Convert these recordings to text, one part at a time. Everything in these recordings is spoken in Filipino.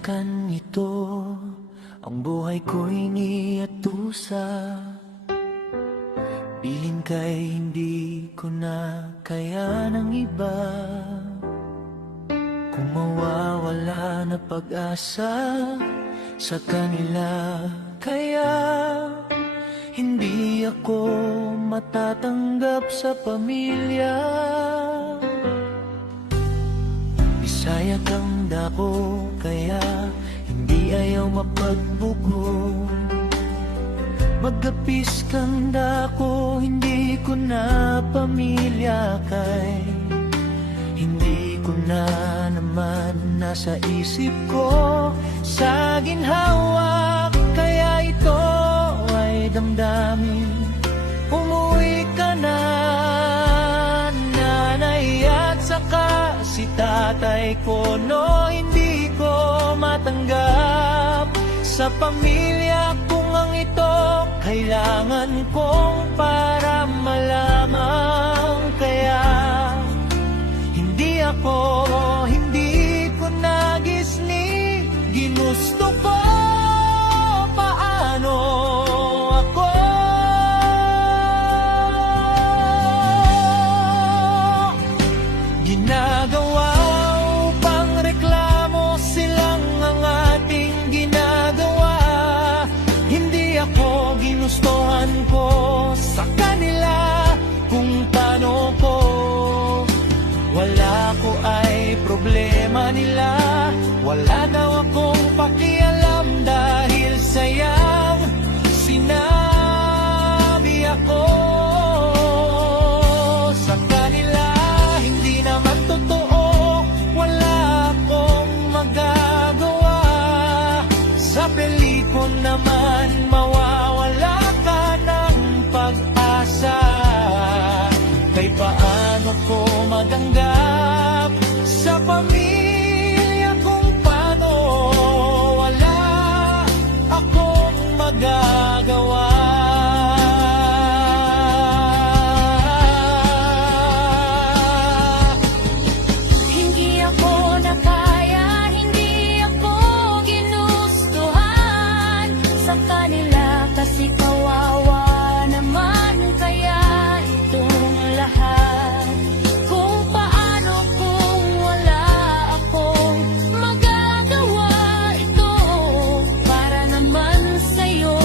Kaiyakan ito, ang buhay ko'y iniatusa. Piling kay hindi ko na kaya ng iba. Kung mawawala na pag-asa sa kanila, kaya hindi ako matatanggap sa pamilya. Bisaya kang dako, kaya hindi ayaw mapagbuko. Magapis kang dako, hindi ko na pamilya, kay hindi ko na naman nasa isip ko sa ginhawa. Kaya ito ay damdamin, umuwi ka na, nanay at saka si tatay ko. No, hindi ko matanggap sa pamilya kung ang ito kailangan kong para malamang. Kaya hindi ko nagisni, ginusto ko paano ako. Ginagawa upang reklamo silang ang ating ginagawa. Hindi ako ginustuhan ko sa kanila kung paano ko. Wala ko ay problema nila, wala daw akong pakialam dahil sayang sinabi ako sa kanila. Hindi naman totoo, wala akong magagawa. Sa pelikon naman mawawala ka ng pag-asa. Kay paano ko matanggap sa pamilya kung paano wala akong magagawa. Hindi ako nakaya, hindi ako ginustuhan sa kanila kasi kawawa naman kaya itong lahat. Kung paano kung wala akong magagawa, ito para naman sa'yo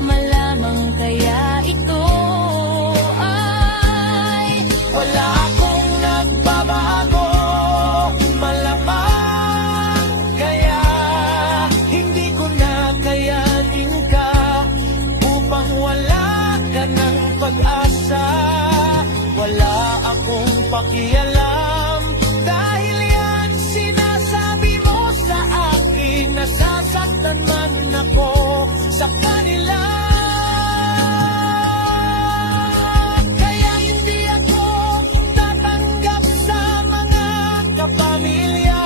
malamang. Kaya ito ay Wala akong nagbabago, malamang. Kaya hindi ko na kayanin ka upang wala ka ng pag-asa. Wala akong pakialam dahil yan sinasabi mo sa akin. Nasasaktan man ako sa kanila. Kaya hindi ako tatanggap sa mga kapamilya.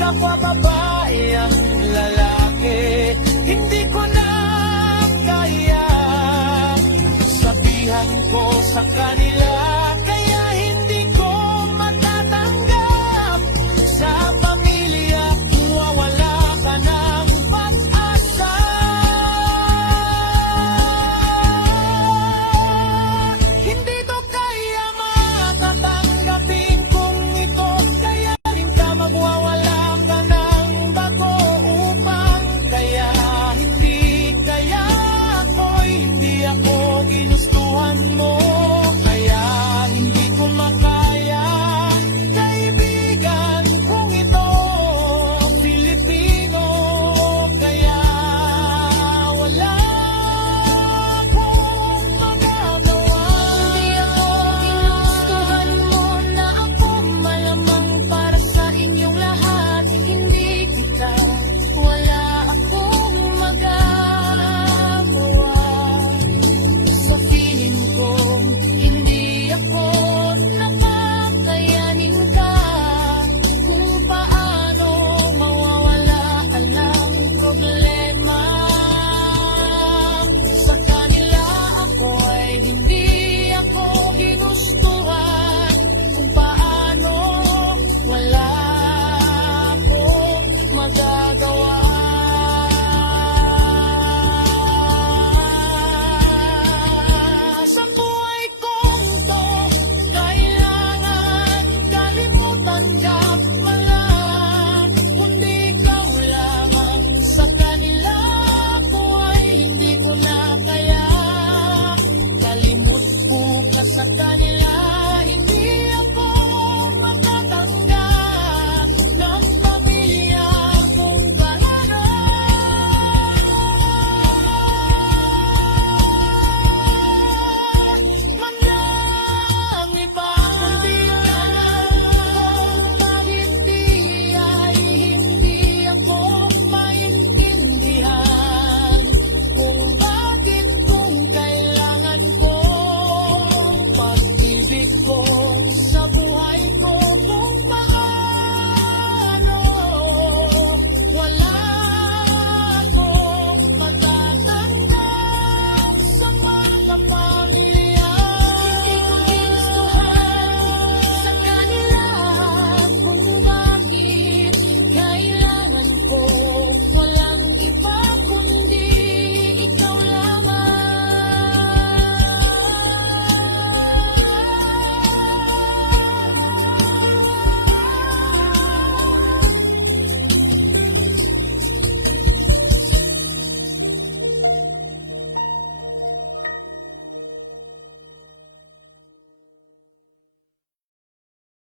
Kapwa babae ang lalaki, hindi ko na kaya. Sabihan ko sa kanila,